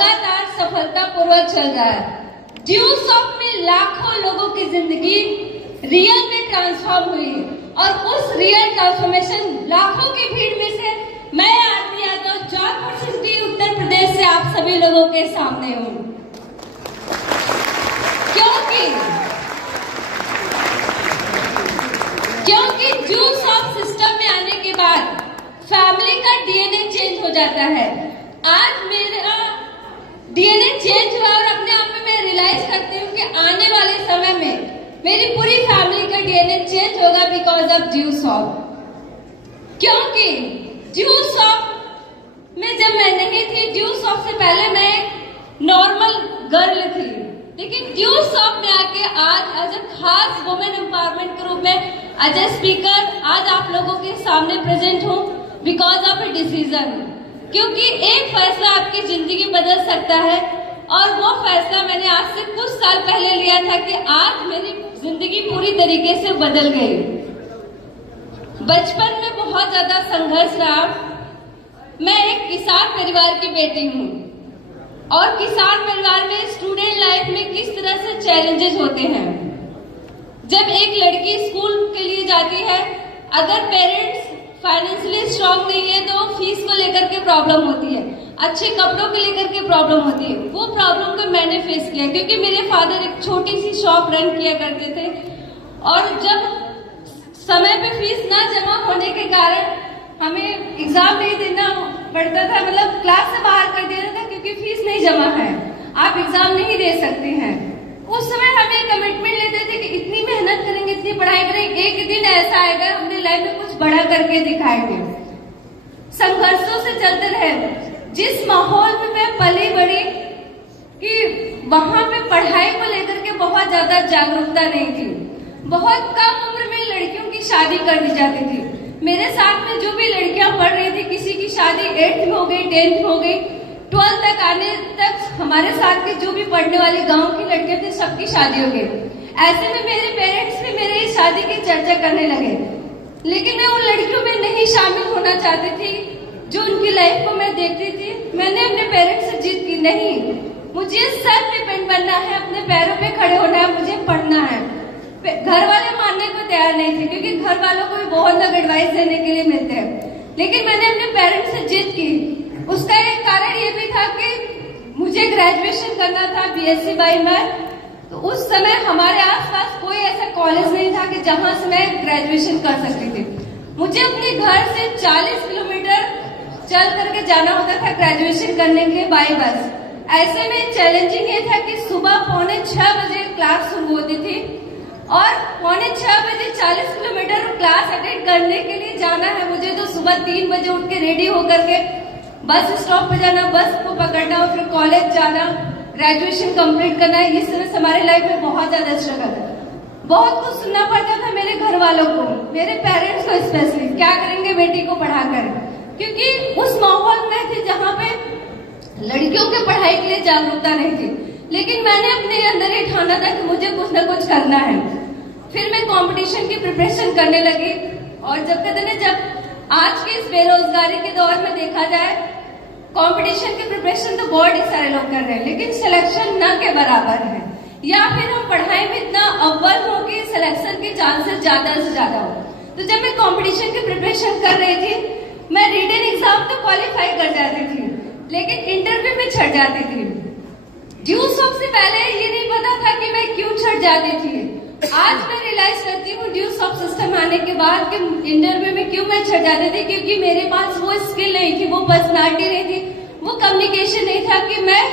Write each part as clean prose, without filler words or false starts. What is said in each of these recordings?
लगातार सफलतापूर्वक चल रहा है। ड्यूसॉफ्ट में लाखों लोगों की जिंदगी रियल में ट्रांसफॉर्म हुई और उस रियल ट्रांसफॉर्मेशन लाखों की भीड़ में से मैं आरती यादव जौनपुर सिटी उत्तर प्रदेश से आप सभी लोगों के सामने हूँ, क्योंकि ड्यूसॉफ्ट सिस्टम में आने के बाद फैमिली का डीएनए चेंज हो जाता है। आज मेरा डीएनए चेंज हुआ और अपने आप में मैं रियलाइज करती हूँ कि आने वाले समय में मेरी पूरी फैमिली का डीएनए चेंज होगा बिकॉज ऑफ ड्यूसॉफ्ट। क्योंकि ड्यूसॉफ्ट में जब मैं नहीं थी, ड्यूसॉफ्ट से पहले मैं एक नॉर्मल गर्ल थी, लेकिन ड्यूसॉफ्ट में आके आज एज ए खास वुमेन एम्पावरमेंट के रूप में एज ए स्पीकर आज आप लोगों के सामने प्रेजेंट हूँ बिकॉज ऑफ ए डिसीजन। क्योंकि एक फैसला आपकी जिंदगी बदल सकता है और वो फैसला मैंने आज से कुछ साल पहले लिया था कि आज मेरी जिंदगी पूरी तरीके से बदल गई। बचपन में बहुत ज्यादा संघर्ष रहा। मैं एक किसान परिवार की बेटी हूँ और किसान परिवार में स्टूडेंट लाइफ में किस तरह से चैलेंजेस होते हैं। जब एक लड़की स्कूल के लिए जाती है, अगर पेरेंट्स फाइनेंशियली स्ट्रांग नहीं है तो फीस को लेकर के प्रॉब्लम होती है, अच्छे कपड़ों को लेकर के प्रॉब्लम होती है। वो प्रॉब्लम को मैंने फेस किया क्योंकि मेरे फादर एक छोटी सी शॉप रन किया करते थे और जब समय पे फीस ना जमा होने के कारण हमें एग्जाम नहीं देना पड़ता था, मतलब क्लास से बाहर कर देना था क्योंकि फीस नहीं जमा है, आप एग्जाम नहीं दे सकते हैं। उस समय हम एक कमिटमेंट लेते थे कि इतनी मेहनत करेंगे, इतनी पढ़ाई करेंगे, एक दिन ऐसा आएगा हमने लाइफ में कुछ बड़ा करके दिखाएंगे। संघर्षों से चलते रहे। जिस माहौल में मैं पली बड़ी कि वहां पे पढ़ाई को लेकर के बहुत ज्यादा जागरूकता नहीं थी, बहुत कम उम्र में लड़कियों की शादी कर दी जाती थी। मेरे साथ में जो भी लड़कियां पढ़ रही थी, किसी की शादी 8th में हो गई, 10th में हो गई, 12th तक आने तक हमारे साथ की जो भी पढ़ने वाली गांव की लड़कियां थी सबकी शादी हो गई। ऐसे में मेरे पेरेंट्स भी मेरे इस शादी की चर्चा करने लगे, लेकिन मैं उन लड़कियों में नहीं शामिल होना चाहती थी जो उनकी लाइफ को मैं देखती थी। मैंने अपने पेरेंट्स से जिद की, नहीं, मुझे सेल्फ डिपेंड बनना है, अपने पैरों पे खड़े होना है, मुझे पढ़ना है। घर वाले मानने को तैयार नहीं थे क्योंकि घर वालों को भी बहुत लोग एडवाइस देने के लिए मिलते हैं, लेकिन मैंने अपने पेरेंट्स से जिद की। उसका एक कारण ये भी था कि मुझे ग्रेजुएशन करना था बीएससी बाय मैथ। तो उस समय हमारे आसपास कोई ऐसा कॉलेज नहीं था कि जहां से मैं ग्रेजुएशन कर सकती थी। मुझे अपने घर से 40 किलोमीटर चल करके जाना होता था ग्रेजुएशन करने के लिए बाय बस। ऐसे में चैलेंजिंग ये था कि सुबह 5:45 बजे क्लास शुरू होती थी और 5:45 बजे 40 किलोमीटर क्लास अटेंड करने के लिए जाना है मुझे, तो सुबह 3 बजे उठ के रेडी होकर के बस स्टॉप पे जाना, बस को पकड़ना और फिर कॉलेज जाना, ग्रेजुएशन कंप्लीट करना। इस तरह से हमारे लाइफ में बहुत ज्यादा स्ट्रगल है। बहुत कुछ सुनना पड़ता था मेरे घर वालों को, मेरे पेरेंट्स को स्पेशली, क्या करेंगे बेटी को पढ़ाकर, क्योंकि उस माहौल में थी जहाँ पे लड़कियों के पढ़ाई के लिए जागरूकता नहीं थी। लेकिन मैंने अपने अंदर ही ठाना था कि मुझे कुछ ना कुछ करना है। फिर मैं कंपटीशन की प्रिपरेशन करने लगी और जब आज के इस बेरोजगारी के दौर में देखा जाए, कंपटीशन की प्रिपरेशन तो बहुत ही सारे लोग कर रहे हैं, लेकिन सिलेक्शन न के बराबर है, या फिर हम पढ़ाई में इतना अव्वल हो कि सिलेक्शन के चांसेस ज्यादा से ज्यादा हो। तो जब मैं कंपटीशन की प्रिपरेशन कर रही थी, मैं रिटन एग्जाम तो क्वालिफाई कर जाती थी, लेकिन इंटरव्यू में छट जाती थी। ड्यूसॉफ्ट से पहले ये नहीं पता था कि मैं क्यों छट जाती थी। आज मैं रियलाइज करती हूँ ड्यूसॉफ्ट सिस्टम आने के बाद कि इंटरव्यू में क्यों मैं छट जाती थी, क्योंकि मेरे पास वो स्किल नहीं थी, वो पर्सनालिटी नहीं थी, वो कम्युनिकेशन नहीं था कि मैं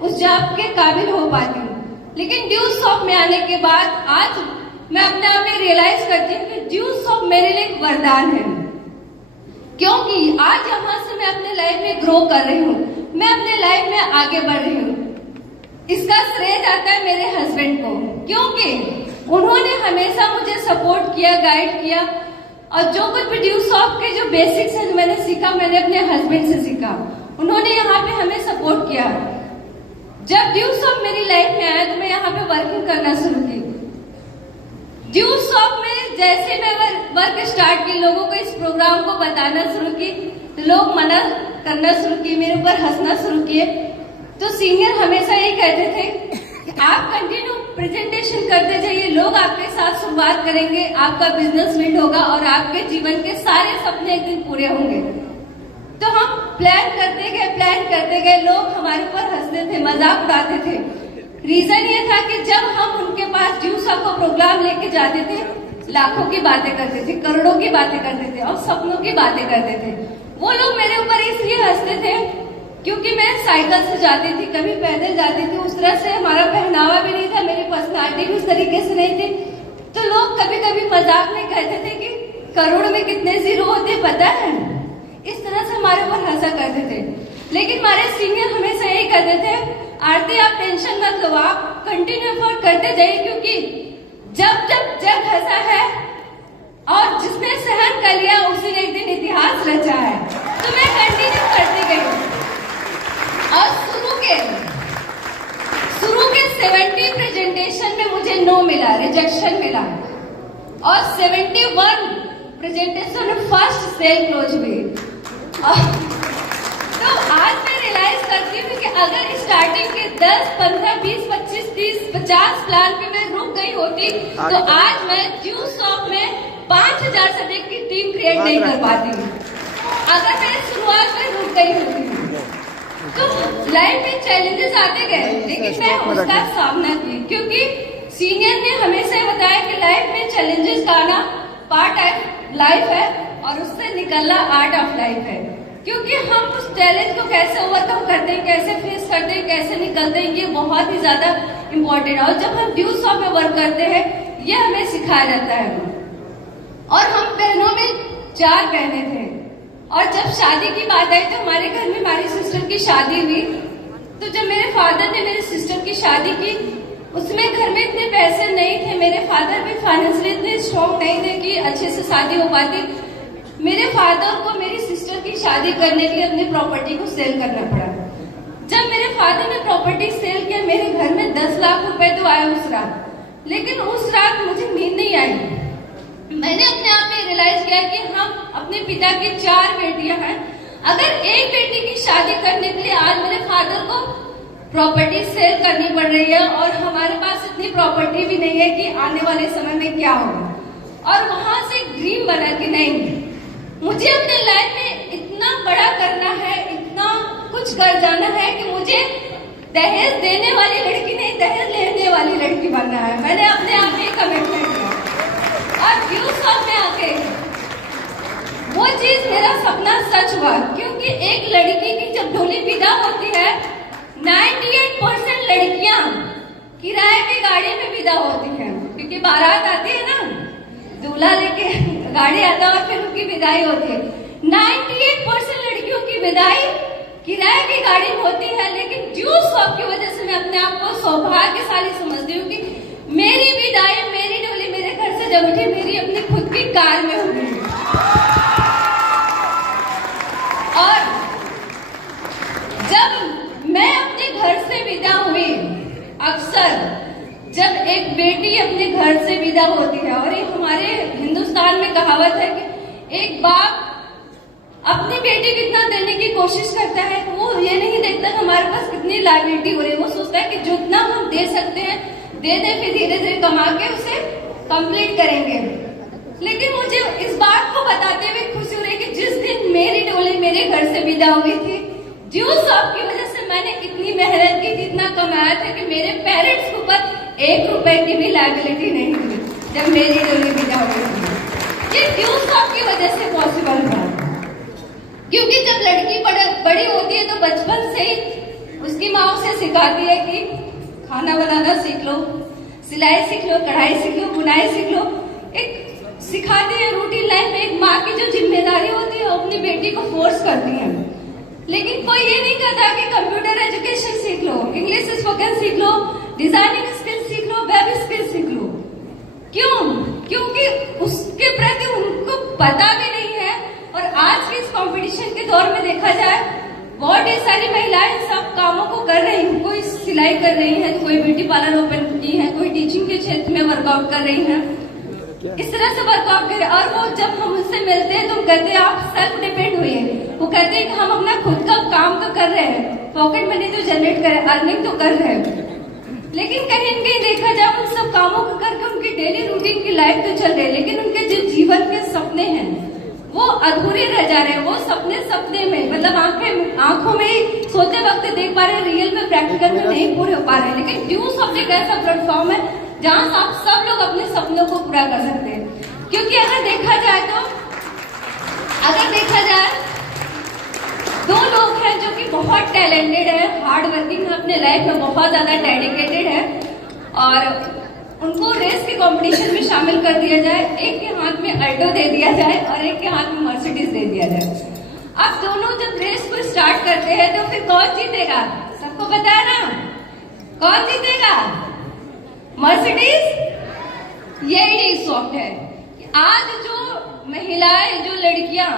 उस जॉब के काबिल हो पाती हूँ। लेकिन ड्यूसॉफ्ट में आने के बाद आज मैं अपने आप में रियलाइज करती हूँ कि ड्यूसॉफ्ट मेरे लिए एक वरदान है, क्योंकि आज यहाँ से मैं अपने लाइफ में ग्रो कर रही हूँ, मैं अपने लाइफ में आगे बढ़ रही हूँ। इसका श्रेय जाता है मेरे हस्बैंड को, क्योंकि उन्होंने हमेशा मुझे सपोर्ट किया, गाइड किया, और जो कुछ भी ड्यूसॉफ्ट के जो बेसिक्स है जो मैंने सीखा, मैंने अपने हस्बैंड से सीखा। उन्होंने यहाँ पे हमें सपोर्ट किया। जब ड्यूसॉफ्ट मेरी लाइफ में आया तो मैं यहाँ पे वर्किंग करना शुरू की। ड्यूसॉफ्ट में जैसे मैं वर्क स्टार्ट की, लोगों को इस प्रोग्राम को बताना शुरू की, तो लोग मना करना शुरू किए, मेरे ऊपर हंसना शुरू किए। तो सीनियर हमेशा यही कहते थे कि आप कंटिन्यू प्रेजेंटेशन करते जाइए, लोग आपके साथ संवाद करेंगे, आपका बिजनेस बिल्ड होगा और आपके जीवन के सारे सपने एक दिन पूरे होंगे। तो हम प्लान करते गए, लोग हमारे ऊपर हंसते थे, मजाक उड़ाते थे। रीजन ये था कि जब हम उनके पास ड्यूसा को प्रोग्राम लेके जाते थे, लाखों की बातें करते थे, करोड़ों की बातें करते थे और सपनों की बातें करते थे। वो लोग मेरे ऊपर इसलिए हंसते थे क्योंकि मैं साइकिल से जाती थी, कभी पैदल जाती थी, उस तरह से हमारा पहनावा भी नहीं था, मेरी पर्सनालिटी भी उस तरीके से नहीं थी। तो लोग कभी कभी मजाक में कहते थे कि करोड़ में कितने जीरो होते पता है, इस तरह से हमारे ऊपर हंसा करते थे। लेकिन हमारे सीनियर हमेशा यही कहते थे, आरती आप टेंशन मत लो, आप कंटिन्यू एफर्ट करते जाइए, क्योंकि जब जब जग हंसा है और जिसने सहन कर लिया उसी ने एक दिन इतिहास रचा है। तो मैं कंटिन्यू करती गई और शुरू के 70 प्रेजेंटेशन में मुझे नो मिला, रिजेक्शन मिला और 71 प्रेजेंटेशन में फर्स्ट सेल क्लोज हुई। तो आज मैं रियलाइज करती हूँ कि अगर स्टार्टिंग के 10, 15, 20, 25, 30, 50 प्लान पे मैं रुक गई होती तो आज मैं ड्यू शॉप में 5000 से अधिक की टीम क्रिएट नहीं कर पाती अगर मैं शुरुआत में रुक गई होती। तो लाइफ में चैलेंजेस आते गए, लेकिन मैं उसका सामना की, क्योंकि सीनियर ने हमेशा बताया कि लाइफ में चैलेंजेस का आना पार्ट ऑफ लाइफ है और उससे निकलना आर्ट ऑफ लाइफ है। क्योंकि हम उस चैलेंज को कैसे ओवरकम करते हैं, कैसे फेस करते हैं, कैसे निकलते हैं, ये बहुत ही ज्यादा इम्पोर्टेंट है। और जब हम ड्यू शॉप में वर्क करते हैं ये हमें सिखाया जाता है। और हम बहनों में 4 बहनें थे और जब शादी की बात आई तो हमारे घर में हमारी सिस्टर की शादी हुई। तो जब मेरे फादर ने मेरी सिस्टर की शादी की, उसमें घर में इतने पैसे नहीं थे, मेरे फादर भी फाइनेंशियली इतने स्ट्रॉन्ग नहीं थे कि अच्छे से शादी हो पाती। मेरे फादर को मेरी सिस्टर की शादी करने के लिए अपनी प्रॉपर्टी को सेल करना पड़ा। जब मेरे फादर ने प्रॉपर्टी सेल किया, मेरे घर में 10 लाख रुपए तो आए उस रात, लेकिन उस रात मुझे नींद नहीं आई। मैंने अपने आप में रियलाइज किया कि हम अपने पिता की 4 बेटियां हैं, अगर एक बेटी की शादी करने के लिए आज मेरे फादर को प्रॉपर्टी सेल करनी पड़ रही है और हमारे पास इतनी प्रॉपर्टी भी नहीं है कि आने वाले समय में क्या होगा। और वहां से ड्रीम बना कि नहीं, मुझे अपने लाइफ में इतना बड़ा करना है, इतना कुछ कर जाना है कि मुझे दहेज देने वाली लड़की नहीं, दहेज लेने वाली लड़की बनना है। मैंने अपने आप में कमिटमेंट किया और ड्यू शॉप में आके वो चीज मेरा सपना सच हुआ। क्योंकि एक लड़की की जब डोली विदा होती है, 98% लड़कियां किराए की गाड़ी में विदा होती हैं, क्योंकि बारात आती है ना, दूल्हा लेके गाड़ी आता है और फिर उनकी विदाई होती है। 98% लड़कियों की विदाई किराए की गाड़ी में होती है, लेकिन ड्यू शॉप की वजह से मैं अपने आप को सौभाग्यशाली समझती हूँ कि मेरी विदाई, मेरी डोली मेरे घर से जब उठी, मेरी अपनी खुद की कार में हुई। और जब मैं अपने घर से विदा हुई, अक्सर जब एक बेटी अपने घर से विदा होती है, और ये हमारे हिंदुस्तान में कहावत है कि एक बाप अपनी बेटी को इतना देने की कोशिश करता है, वो ये नहीं देखता हमारे पास कितनी लायबिलिटी हो रही है। वो सोचता है कि जितना हम दे सकते हैं दे दे, फिर धीरे धीरे कमा के उसे कंप्लीट करेंगे। लेकिन मुझे इस बात को बताते हुए खुशी हो रही है कि जिस दिन मेरी डोली मेरे घर से विदा हुई थी, ड्यू शॉप की वजह से मैंने इतनी मेहनत की, इतना कमाया था कि मेरे पेरेंट्स के ऊपर 1 रुपए की भी लायबिलिटी नहीं थी जब मेरी डोली विदा हुई थी। ये ड्यू शॉप की वजह से पॉसिबल हुआ, क्योंकि जब लड़की बड़ी होती है तो बचपन से ही उसकी माँ उसे सिखाती है कि खाना बनाना सीख लो, सिलाई सीख लो, कढ़ाई सीख लो, बुनाई सीख लो। एक सिखाती है रूटीन लाइफ में। एक माँ की जो जिम्मेदारी होती है वो अपनी बेटी को फोर्स करती है। लेकिन कोई ये नहीं कहता कि कंप्यूटर एजुकेशन सीख लो, इंग्लिश स्पोकन सीख लो, डिजाइनिंग स्किल सीख लो, वेब स्किल सीख लो। क्यों? क्योंकि उसके प्रति उनको पता भी नहीं है। और आज के इस कंपटीशन के दौर में देखा जाए, बहुत ढेर सारी महिलाएं सब कामों को कर रही हैं। कोई सिलाई कर रही है, कोई ब्यूटी पार्लर ओपन की है, कोई टीचिंग के क्षेत्र में वर्कआउट कर रही है। इस तरह से वर्कआउट करें। और वो जब हम उससे मिलते हैं तो कहते हैं आप सेल्फ डिपेंड हुए। वो कहते हैं कि हम अपना खुद का काम तो कर रहे हैं, पॉकेट मनी तो जनरेट कर, अर्निंग तो कर रहे हैं, लेकिन कहीं न कहीं देखा जाए उन सब कामों को करके उनकी डेली रूटीन की लाइफ तो चल रही है, लेकिन उनके जो जीवन के सपने हैं वो अधूरे रह जा रहे हैं। वो सपने में मतलब आंखों में ही सोते वक्त देख पा रहे हैं, रियल में प्रैक्टिकल में नहीं पूरे हो पा रहे हैं। लेकिन ड्यूज ऑफ एक ऐसा प्लेटफॉर्म है जहां आप सब लोग अपने सपनों को पूरा कर सकते हैं। क्योंकि अगर देखा जाए दो लोग हैं जो कि बहुत टैलेंटेड है, हार्ड वर्किंग है, अपने लाइफ में बहुत ज्यादा डेडिकेटेड है, और उनको रेस के कंपटीशन में शामिल कर दिया जाए, एक के हाथ में अल्टो दे दिया जाए और एक के हाथ में मर्सिडीज दे दिया जाए। अब दोनों जब रेस को स्टार्ट करते हैं तो फिर कौन जीतेगा? सबको पता है ना, कौन जीतेगा? मर्सिडीज। यही शौक है। आज जो महिलाएं, जो लड़कियां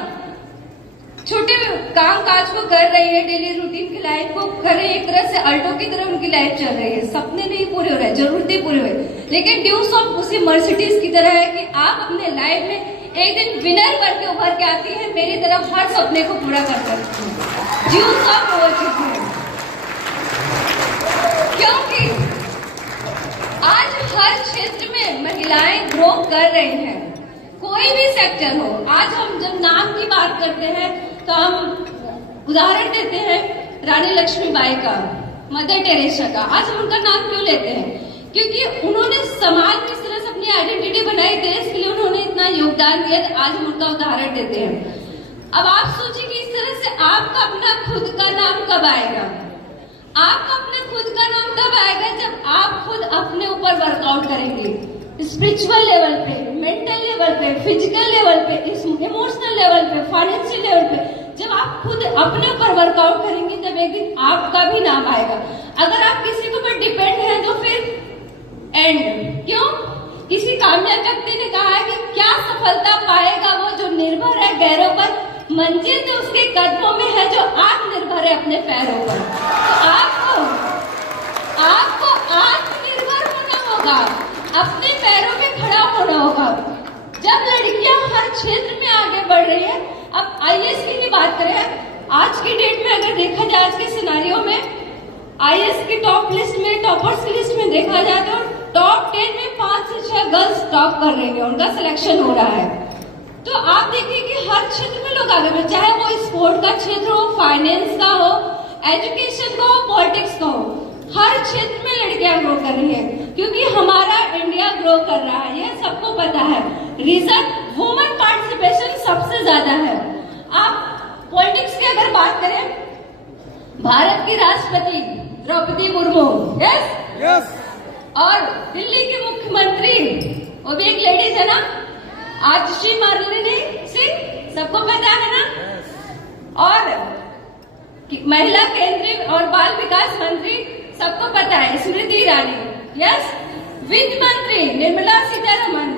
छोटे काम काज को कर रही है, डेली रूटीन की लाइफ को कर रही है, एक तरह से अल्टो की तरह उनकी लाइफ चल रही है। सपने नहीं पूरे हो रहे, जरूरतें पूरी हुई, लेकिन ड्यूज ऑफ उसी मर्सिडीज की तरह है कि आप अपने लाइफ में एक दिन विनर बन के उभर के आती है, मेरी तरफ हर सपने को पूरा कर सकती है। ड्यूज ऑफ वो चीज है, क्योंकि आज हर क्षेत्र में महिलाएं ग्रो कर रही हैं, कोई भी सेक्टर हो। आज हम जब नाम की बात करते हैं तो हम उदाहरण देते हैं रानी लक्ष्मीबाई का, मदर टेरेसा का। आज हम उनका नाम क्यों लेते हैं? क्योंकि उन्होंने समाज में इस तरह से अपनी आइडेंटिटी बनाई, देश के लिए उन्होंने इतना योगदान दिया, तो आज हम उनका उदाहरण देते हैं। अब आप सोचिए कि इस तरह से आपका अपना खुद का नाम कब आएगा? आपका अपना खुद का नाम तब आएगा जब आप खुद अपने ऊपर वर्कआउट करेंगे, स्पिरिचुअल लेवल पे, मेंटल लेवल पे, फिजिकल लेवल पे, इमोशनल लेवल पे, फाइनेंशियल लेवल पे। जब आप खुद अपने ऊपर वर्कआउट करेंगे तब एक दिन आपका भी नाम आएगा। अगर आप किसी के ऊपर डिपेंड हैं तो फिर एंड। क्यों? किसी कामयाब व्यक्ति ने कहा है कि क्या सफलता पाएगा वो जो निर्भर है गैरों पर, मंजिल तो उसके कदमों में है जो आत्मनिर्भर है अपने पैरों पर। तो आपको आत्मनिर्भर होना होगा, अपने पैरों पे खड़ा होना होगा। जब लड़कियां हर क्षेत्र में आगे बढ़ रही है, अब आईएएस की ही बात करें, आज की डेट में अगर देखा जाए, आज के सिनारियों में आईएएस की टॉप लिस्ट में, टॉपर्स की लिस्ट में देखा जाए तो टॉप 10 में 5 से 6 गर्ल्स टॉप कर रही है, उनका सिलेक्शन हो रहा है। तो आप देखिए कि हर क्षेत्र में लोग आगे बढ़े, चाहे वो स्पोर्ट का क्षेत्र हो, फाइनेंस का हो, एजुकेशन का हो, पॉलिटिक्स का हो, हर क्षेत्र में लड़कियां ग्रो कर रही है, क्योंकि हमारा इंडिया ग्रो कर रहा है, ये सबको पता है। रीजन वुमेन पार्टिसिपेशन सबसे ज्यादा है। आप पॉलिटिक्स की अगर बात करें, भारत की राष्ट्रपति द्रौपदी मुर्मू, यस, और दिल्ली के मुख्यमंत्री, वो भी एक लेडीज है ना, आतिशी मार्लेनी सिंह, सबको पता है ना। और महिला केंद्रीय और बाल विकास मंत्री, सबको पता है, स्मृति ईरानी, यस। वित्त मंत्री निर्मला सीतारमण।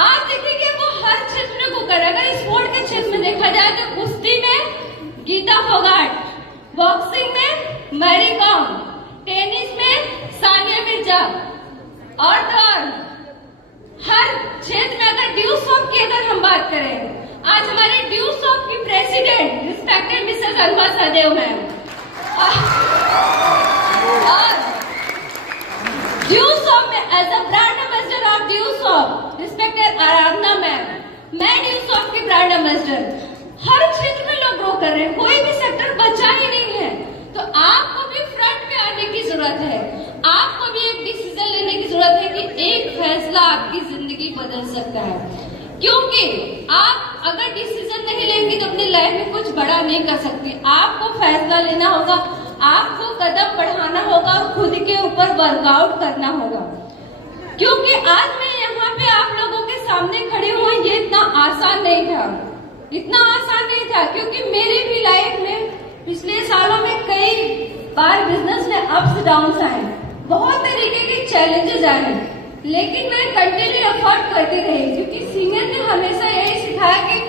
आप देखिए कि वो हर क्षेत्र में वो कर। अगर स्पोर्ट के क्षेत्र में देखा जाए तो कुश्ती में गीता फोगाट, बॉक्सिंग में मैरी कॉम, टेनिस में सानिया मिर्जा, और दौड़। हर क्षेत्र में अगर ड्यूज ऑफ की अगर हम बात करें, आज हमारे ड्यूज ऑफ की प्रेसिडेंट रिस्पेक्टेड मिसेस अलमा सदेव मैम, और ड्यूज ऑफ में as a brand ambassador of Dew ऑफ रिस्पेक्टेड आराधना मैम, मैं ड्यूज ऑफ की ब्रांड एम्बेसडर। हर क्षेत्र में लोग ग्रो कर रहे हैं, कोई भी सेक्टर बचा ही नहीं है। तो आपको भी फ्रंट पे आने की जरूरत है, आपको भी एक डिसीजन लेने की जरूरत है कि एक फैसला आपकी जिंदगी बदल सकता है। क्योंकि आप अगर डिसीजन नहीं लेंगे तो अपनी लाइफ में कुछ बड़ा नहीं कर सकती। आपको फैसला लेना होगा, आपको कदम बढ़ाना होगा, खुद के ऊपर वर्कआउट करना होगा। क्योंकि आज मैं यहाँ पे आप लोगों के सामने खड़ी हूँ, ये इतना आसान नहीं था, इतना आसान नहीं था। क्योंकि मेरी भी लाइफ में पिछले सालों में कई बार बिजनेस में अप्स डाउन्स आए, बहुत तरीके के चैलेंजेस आए, लेकिन मैं कंटिन्यू एफर्ट करती रही। क्योंकि सीनियर ने हमेशा यही सिखाया कि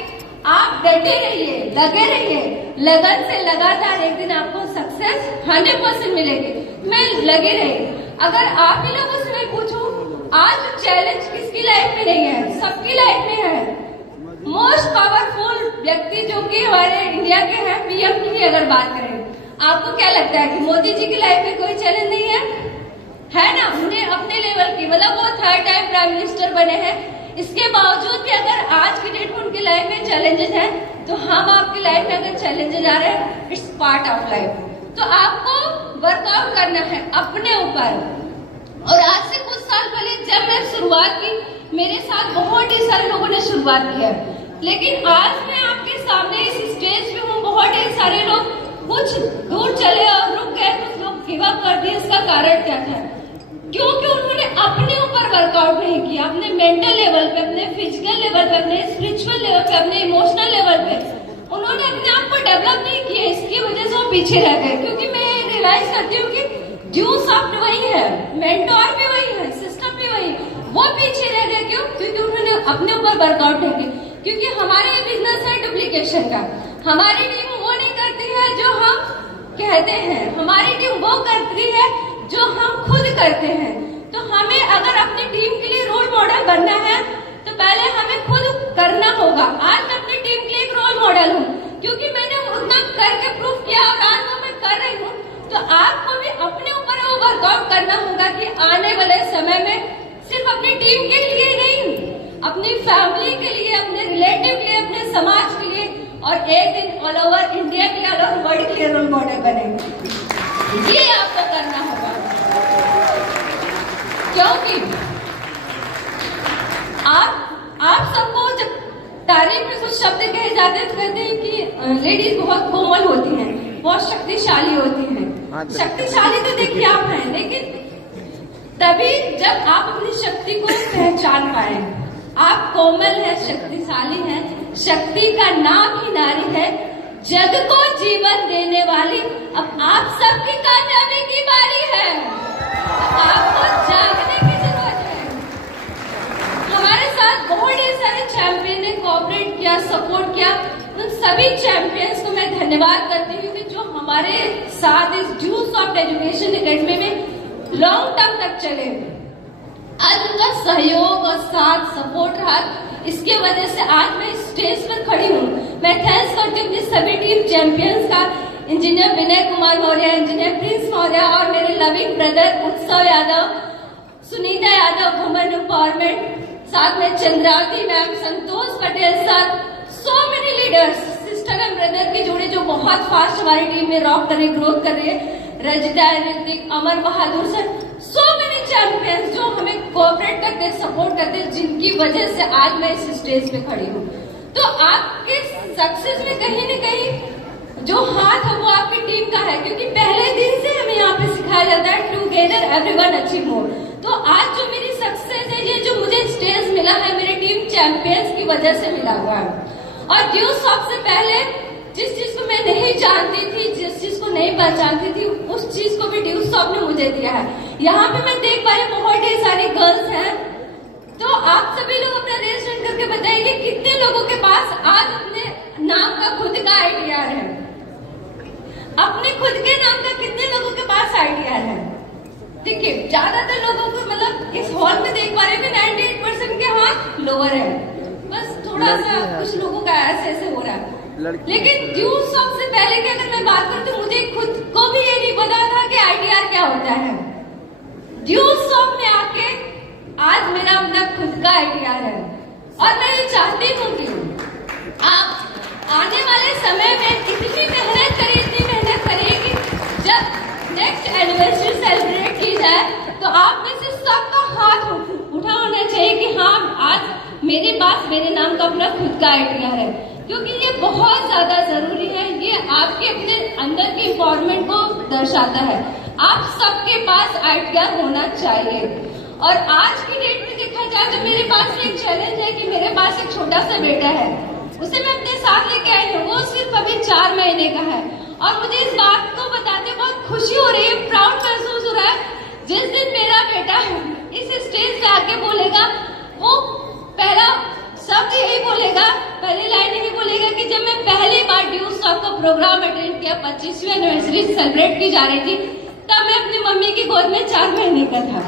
आप डटे रहिए, लगे रहिए, लगन से लगातार एक दिन आपको सक्सेस 100% मिलेगी। मैं लगे रही। अगर आप ही लोगों से मैं पूछूं, आज चैलेंज किसकी लाइफ में नहीं है? सबकी लाइफ में है। मोस्ट पावरफुल व्यक्ति जो कि हमारे इंडिया के हैं, पीएम की अगर बात करें, आपको क्या लगता है कि मोदी जी की लाइफ में कोई चैलेंज नहीं है ना? उन्हें अपने लेवल की, मतलब वो 3rd टाइम प्राइम मिनिस्टर बने हैं, इसके बावजूद भी अगर आज की डेट में उनकी लाइफ में चैलेंजेस हैं, तो हम आपकी लाइफ में अगर चैलेंजेस आ रहे हैं, इट्स पार्ट ऑफ लाइफ। तो आपको वर्कआउट करना है अपने ऊपर। और आज से कुछ साल पहले जब मैं शुरुआत की, मेरे साथ बहुत ही सारे लोगों ने शुरुआत की है, लेकिन आज मैं आपके सामने इस स्टेज पे हूँ। बहुत ही सारे लोग कुछ दूर चले और रुक गए, कुछ लोग गिव अप कर दिए। इसका कारण क्या था? क्योंकि उन्होंने अपने ऊपर वर्कआउट नहीं किया, अपने मेंटल लेवल पे, अपने फिजिकल लेवल पे, अपने स्पिरिचुअल लेवल पे, अपने इमोशनल लेवल पे उन्होंने अपने आप को डेवलप नहीं किया। इसकी वजह से वो पीछे रह गए। क्योंकि मैं रियलाइज करती हूँ कि ड्यू सॉफ्ट वही है, मेंटोर भी वही है, सिस्टम भी वही, वो पीछे रह गए। क्यों? क्योंकि उन्होंने अपने ऊपर वर्कआउट नहीं किया। क्योंकि हमारा ये बिजनेस है डुप्लीकेशन का। हमारी टीम वो नहीं करती है जो हम कहते हैं, हमारी टीम वो करती है जो हम खुद करते हैं। तो हमें अगर अपनी टीम के लिए रोल मॉडल बनना है, तो पहले हमें खुद करना होगा। आज मैं अपनी टीम के लिए एक रोल मॉडल हूँ, क्योंकि मैंने उतना करके प्रूव किया और आज वो मैं कर रही हूँ। तो आपको भी अपने ऊपर वो वर्कआउट करना होगा कि आने वाले समय में सिर्फ अपनी टीम के लिए नहीं, अपनी फैमिली के लिए, अपने रिलेटिव के लिए, अपने समाज के लिए, और एक दिन ऑल ओवर इंडिया के लिए, ऑल ओवर वर्ल्ड के लिए रोल मॉडल बनेंगे। ये आपको करना होगा। क्योंकि आप सबको जब तारीफ में कुछ शब्द कहे जाते हैं तो कहते हैं कि लेडीज बहुत कोमल होती हैं, बहुत शक्तिशाली होती हैं। शक्तिशाली तो देखिए आप हैं, लेकिन तभी जब आप अपनी शक्ति को पहचान पाए। आप कोमल है, शक्तिशाली है, शक्ति का नाम ही नारी है, जग को जीवन देने वाली। अब आप सबकी कामयाबी की बारी है, आपको जागने की जरूरत है। हमारे साथ बहुत ही सारे चैंपियन ने कोऑपरेट किया, सपोर्ट किया। उन सभी चैंपियंस को मैं धन्यवाद करती हूँ कि जो हमारे साथ इस ड्यू सॉफ्ट एजुकेशन एकेडमी में लॉन्ग टर्म तक चले। आज उनका सहयोग और साथ सपोर्ट रहा, इसके वजह से आज मैं स्टेज पर खड़ी हूँ। मैं थैंक्स करती हूँ सभी टीम चैंपियंस का, engineer Vinay Kumar Maurya, engineer Prince Maurya और मेरे लविंग ब्रदर उत्सव यादव, सुनीता यादव, वुमेन एम्पावरमेंट, साथ में Chandravati ma'am, Santosh Patel sir, so many leaders, sister and brother के जोड़े जो बहुत फास्ट हमारी टीम में रॉक कर रहे, ग्रोथ कर रहे हैं, Rajitha, Hrithik, Amar Bahadur sir, so many champions जो हमें कोऑपरेट करते, सपोर्ट करते, जिनकी वजह से आज मैं इस स्टेज पे खड़ी हूँ। तो आपके सक्सेस में कहीं न कहीं जो हाथ है वो आपकी टीम का है, क्योंकि पहले दिन से हमें यहाँ पे सिखाया जाता है टुगेदर एवरीवन अचीव मोर। तो आज जो मेरी सक्सेस है, ये जो मुझे स्टेज मिला है, मेरे टीम चैंपियंस की वजह से मिला हुआ है। और ड्यू सबसे पहले जिस चीज को मैं नहीं जानती थी, जिस चीज को नहीं पहचानती थी, उस चीज को भी ड्यू सॉफ्ट ने मुझे दिया है। यहाँ पे मैं देख पा रही बहुत ढेर सारी गर्ल्स हैं, तो आप सभी लोग अपना रेस रन करके बताइए कितने लोगों के पास आज अपने नाम का खुद का आइडिया है, अपने खुद के नाम का कितने लोगों के पास आइडिया है। देखिए ज्यादातर लोगों को, मतलब इस हॉल में देख पा रहे हैं 98% के हाथ लोअर है, बस थोड़ा सा कुछ लोगों का ऐसे हो रहा है। लेकिन ड्यू सबसे पहले की अगर मैं बात करूं तो मुझे खुद को भी ये नहीं पता था कि आईटीआर क्या होता है। ड्यू सॉफ्ट में आके आज मेरा अपना खुद का आईटीआर है, और मैं ये चाहती हूँ कि आप आने वाले समय में इतनी मेहनत करिए कि जब नेक्स्ट एनिवर्सरी सेलिब्रेट की जाए तो आप में से सबका हाथ उठा होना चाहिए कि हाँ आज मेरे पास मेरे नाम का अपना खुद का आईटीआर है, क्योंकि ये बहुत ज्यादा जरूरी है। ये आपके अपने अंदर के एम्पावरमेंट को दर्शाता है। आप सबके पास आईटीआर होना चाहिए। और आज की डेट में देखा जाए तो मेरे पास एक चैलेंज है कि मेरे पास एक छोटा सा बेटा है, उसे मैं अपने साथ लेके आई हूँ। वो सिर्फ अभी 4 महीने का है, और मुझे इस बात को बताते बहुत खुशी हो रही है, प्राउड महसूस हो रहा है। जिस दिन मेरा बेटा इस स्टेज पे आके बोलेगा, वो पहला शब्द यही बोलेगा, पहली लाइन यही बोलेगा कि जब मैं पहली बार ड्यू सॉफ्ट का प्रोग्राम अटेंड किया, 25वीं एनिवर्सरी सेलिब्रेट की जा रही थी, तब मैं अपनी मम्मी की गोद में 4 महीने का था।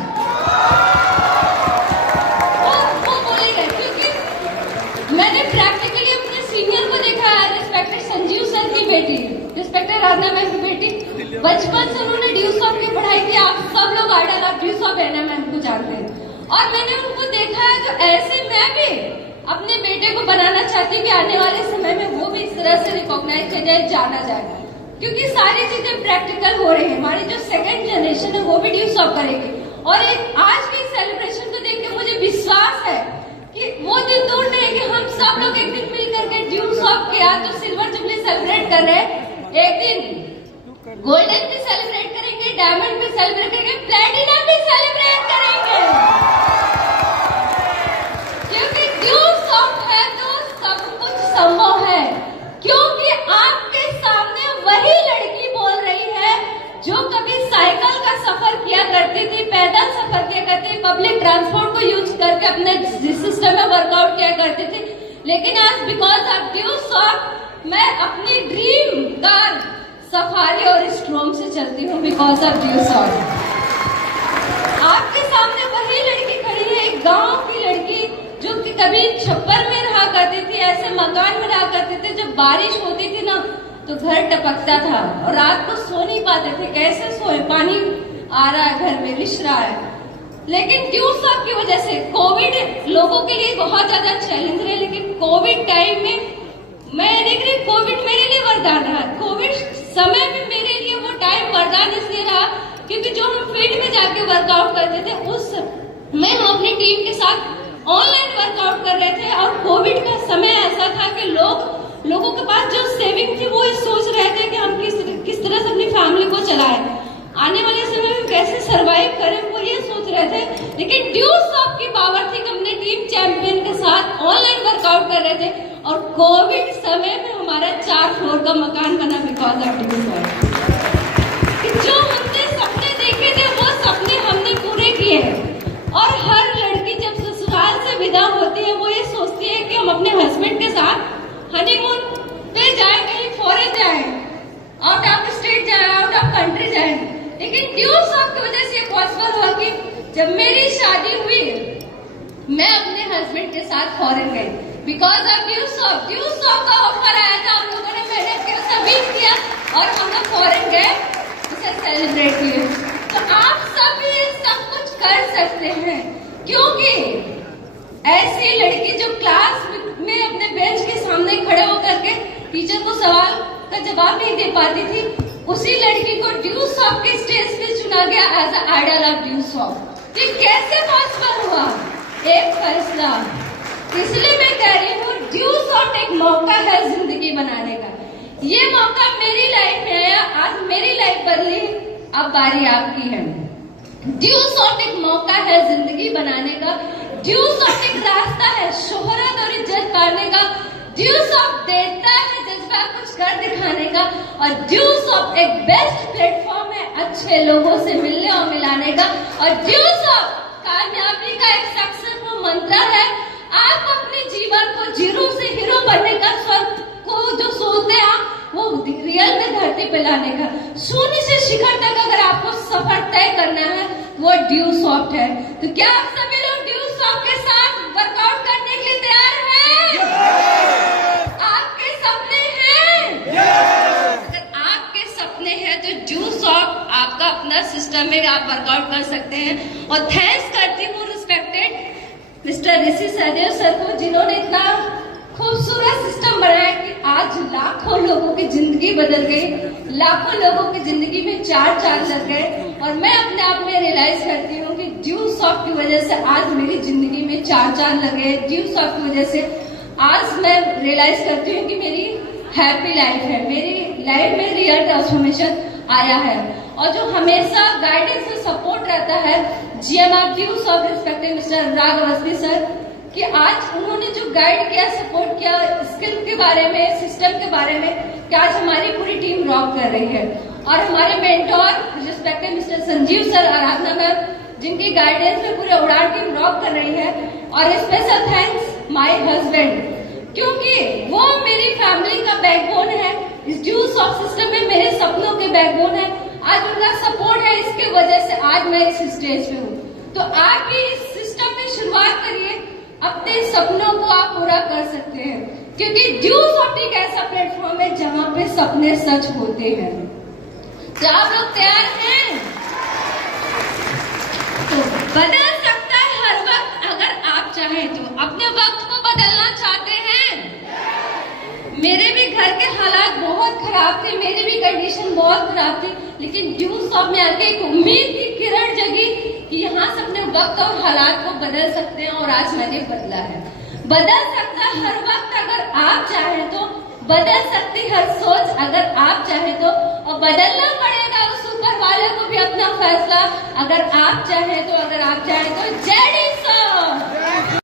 वो बोलेगा, क्योंकि मैंने प्रैक्टिकली अपने सीनियर को देखा है, रिस्पेक्टेड संजीव सर की बेटी, रिस्पेक्टेड है राधा मैम की बेटी, बचपन से उन्होंने ड्यू सॉफ्ट की पढ़ाई की। आप सब लोग आइडल ऑफ ड्यू सॉफ्ट एना मैम को जानते हैं और मैंने उनको देखा है। तो ऐसे मैं भी अपने बेटे को बनाना चाहती हूँ कि आने वाले समय में वो भी इस तरह से रिकॉग्नाइज किया जाए, जाना जाए, क्योंकि सारी चीजें प्रैक्टिकल हो रही है। हमारी जो सेकंड जनरेशन है वो भी ड्यू सॉफ्ट करेगी। और आज के सेलिब्रेशन को देख के मुझे विश्वास है कि वो दिन दूर नहीं कि हम सब लोग एक दिन मिल करके ड्यू सॉफ्ट के आज जो सिल्वर जुबली सेलिब्रेट कर रहे हैं, एक दिन गोल्डन भी सेलिब्रेट करेंगे, डायमंड भी सेलिब्रेट करेंगे, प्लेटिनम भी सेलिब्रेट करेंगे, क्योंकि ड्यू सॉफ्ट है तो सब कुछ संभव है। क्योंकि आपके सामने वही लड़की बोल रही है जो कभी साइकिल का सफर किया करती थी, पैदल सफर किया करती थी, पब्लिक ट्रांसपोर्ट को यूज करके अपने सिस्टम में वर्कआउट किया करती थी, लेकिन आज बिकॉज ऑफ ड्यू सॉफ्ट मैं अपनी ड्रीम कार सफारी और स्ट्रोम से चलती हूँ बिकॉज ऑफ ड्यू सॉफ्ट। आपके सामने वही लड़की खड़ी है, एक गांव की लड़की जो कि कभी छप्पर में रहा करती थी, ऐसे मकान में रहा करते थे, जब बारिश होती थी ना तो घर टपकता था और रात को सो नहीं पाते थे, कैसे सोए, पानी आ रहा है घर में, रिस रहा है। लेकिन ड्यू सॉफ्ट की वजह से कोविड लोगों के लिए बहुत ज्यादा चैलेंज रहे, लेकिन कोविड टाइम में मैं देख रही कोविड मेरे लिए वरदान रहा। कोविड समय में मेरे लिए वो टाइम वरदान इसलिए रहा क्योंकि जो हम फील्ड में जाके वर्कआउट करते थे उस में हम अपनी टीम के साथ ऑनलाइन वर्कआउट कर रहे थे। और कोविड का समय ऐसा था कि लोगों के पास जो सेविंग थी वो सोच रहे थे कि हम किस तरह से अपनी फैमिली को चलाएं, आने वाले समय में कैसे सरवाइव करें, वो ये सोच रहे थे। लेकिन ड्यू सॉफ्ट की पावर थी कि हमने टीम चैंपियन के साथ ऑनलाइन वर्कआउट कर रहे थे और कोविड समय में हमारा 4 फ्लोर का मकान बना बिकॉज ऑफ ड्यू सॉफ्ट। जो हमने सपने देखे थे वो सपने हमने पूरे किए हैं। और हर लड़की जब ससुराल से विदा होती है वो ये सोचती है कि हम अपने हस्बैंड के साथ हनीमून पे जाए, कहीं फॉरेन जाए, आउट ऑफ स्टेट जाए, आउट ऑफ कंट्री जाए। लेकिन ड्यू सॉफ्ट की वजह से पॉसिबल हुआ कि जब मेरी शादी हुई मैं अपने हस्बैंड के साथ फॉरेन गई because of Dew soft. Due soft का ऑफर आया था, हम लोगों ने मेहनत किया, सबमिट किया और हम लोग फॉरेन गए, उसे सेलिब्रेट किए। तो आप सब ये सब कुछ कर सकते हैं, क्योंकि ऐसी लड़की जो क्लास में अपने बेंच के सामने खड़े होकर के टीचर को सवाल का जवाब नहीं दे पाती थी, उसी लड़की को ड्यू सॉफ्ट के स्टेज पे चुना गया as a idol of Dew Soft. ये कैसे पॉसिबल हुआ? एक फैसला। इसलिए मैं कह रही हूँ ड्यू सॉफ्ट एक मौका है जिंदगी बनाने का। ये मौका मेरी लाइफ में आया, आज मेरी लाइफ बदली, अब बारी आपकी है। ड्यू सॉफ्ट एक मौका है जिंदगी बनाने का। ड्यू सॉफ्ट एक रास्ता है शोहरत और इज्जत पाने का। ड्यू सॉफ्ट देता है जज्बा कुछ कर दिखाने का। और ड्यू सॉफ्ट एक बेस्ट प्लेटफॉर्म है अच्छे लोगों से मिलने और मिलाने का। और ड्यू सॉफ्ट कामयाबी का एक सक्सेसफुल मंत्र है। आप अपने जीवन को जीरो से हीरो बनने का, स्वर्ग को जो सोचते हैं आप वो रियल में धरती पे लाने का, शून्य से शिखर तक अगर आपको सफर तय करना है वो ड्यू सॉफ्ट है। तो क्या आप सभी लोग ड्यू सॉफ्ट के साथ वर्कआउट करने के लिए तैयार हैं? आपके सपने हैं? अगर आपके सपने हैं तो ड्यू सॉफ्ट आपका अपना सिस्टम में आप वर्कआउट कर सकते हैं। और थैंक्स करती हूँ रिस्पेक्टेड मिस्टर ऋषि सहदेव सर को, जिन्होंने इतना खूबसूरत सिस्टम बनाया कि आज लाखों लोगों की जिंदगी बदल गई, लाखों लोगों की जिंदगी में 4 चांद लग गए। और मैं अपने आप में रियलाइज करती हूँ कि ड्यू सॉफ्ट की वजह से आज मेरी जिंदगी में 4 चांद लगे। ड्यू सॉफ्ट की वजह से आज मैं रियलाइज करती हूँ कि मेरी हैप्पी लाइफ है, मेरी लाइफ में रियल ट्रांसफॉर्मेशन आया है। और जो हमेशा गाइडेंस और सपोर्ट रहता है GM of Dew soft respected mister Anurag Awasthi sir, कि आज उन्होंने जो गाइड किया, सपोर्ट किया स्किल के बारे में, सिस्टम के बारे में, कि आज हमारी पूरी टीम रॉक कर रही है। और हमारे mentor respected mister Sanjeev sir, Aradhana ma'am, जिनकी गाइडेंस में पूरी उड़ान टीम रॉक कर रही है। और स्पेशल थैंक्स माय हस्बैंड, क्योंकि वो मेरी फैमिली का बैकबोन है, इस ड्यू सॉफ्ट सिस्टम में मेरे सपनों के बैकबोन है। आज उनका सपोर्ट है, इसके वजह से आज मैं इस स्टेज पे हूँ। तो आप भी इस सिस्टम में शुरुआत करिए, अपने सपनों को आप पूरा कर सकते हैं। क्योंकि ड्यूज ऑफ एक ऐसा प्लेटफॉर्म है जहां पे सपने सच होते हैं। क्या आप लोग तैयार हैं? तो बदल सकता है हर वक्त अगर आप चाहें तो। अपने वक्त को बदलना चाहते हैं? मेरे भी घर के हालात बहुत खराब थे, मेरी भी कंडीशन बहुत खराब थी, लेकिन ड्यूज ऑफ में आके एक उम्मीद की किरण जगी कि यहाँ से अपने वक्त और हालात को बदल सकते हैं, और आज मैंने बदला है। बदल सकता है हर वक्त अगर आप चाहें तो, बदल सकती हर सोच अगर आप चाहें तो, और बदलना पड़ेगा उस ऊपर वाले को भी अपना फैसला अगर आप चाहें तो। अगर आप चाहें तो। जय